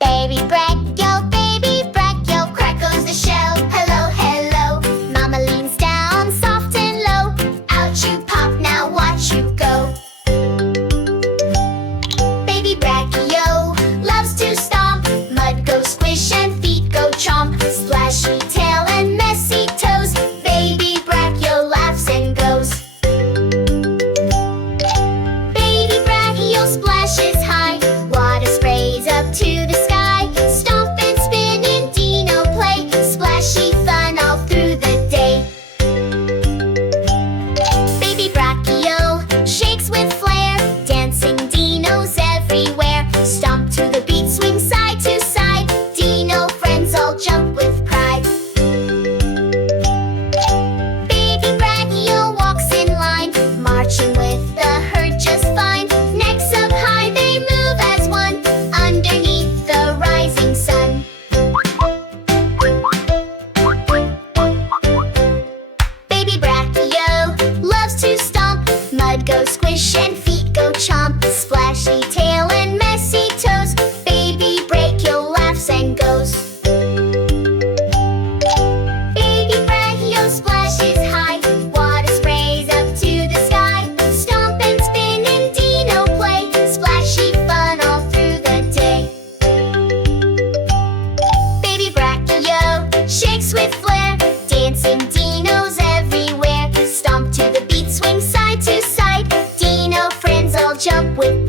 Baby Brachio, crack goes the shell. Hello, hello. Mama leans down, soft and low. Out you pop, now watch you go. Baby Brachio loves to stomp. Mud go squish and feet go chomp. Splashy tail and messy toes. Baby Brachio laughs and goes. Baby Brachio splashes high. Water sprays up to the sky. Stomp and spin in Dino play. Splashy fun all through the day. Baby Brachio shakes with flair. Dancing Dinos everywhere. Stomp to the beat, swing side to side. Dino friends all jump with pride. Baby Brachio walks in line, marching with the herd just fine. Necks up high, they move as one, underneath the rising sun. Baby Brachio loves to stomp. Mud go squish and feet go chomp. Splashy tail and messy toes. Baby Brachio laughs and goes. Baby Brachio splashes high. Water sprays up to the sky. Stomp and spin in Dino play. Splashy fun all through the day. Baby Brachio shakes with flair. Dancing Dinos everywhere. Stomp to the beat, swing side to side. Dino friends all jump with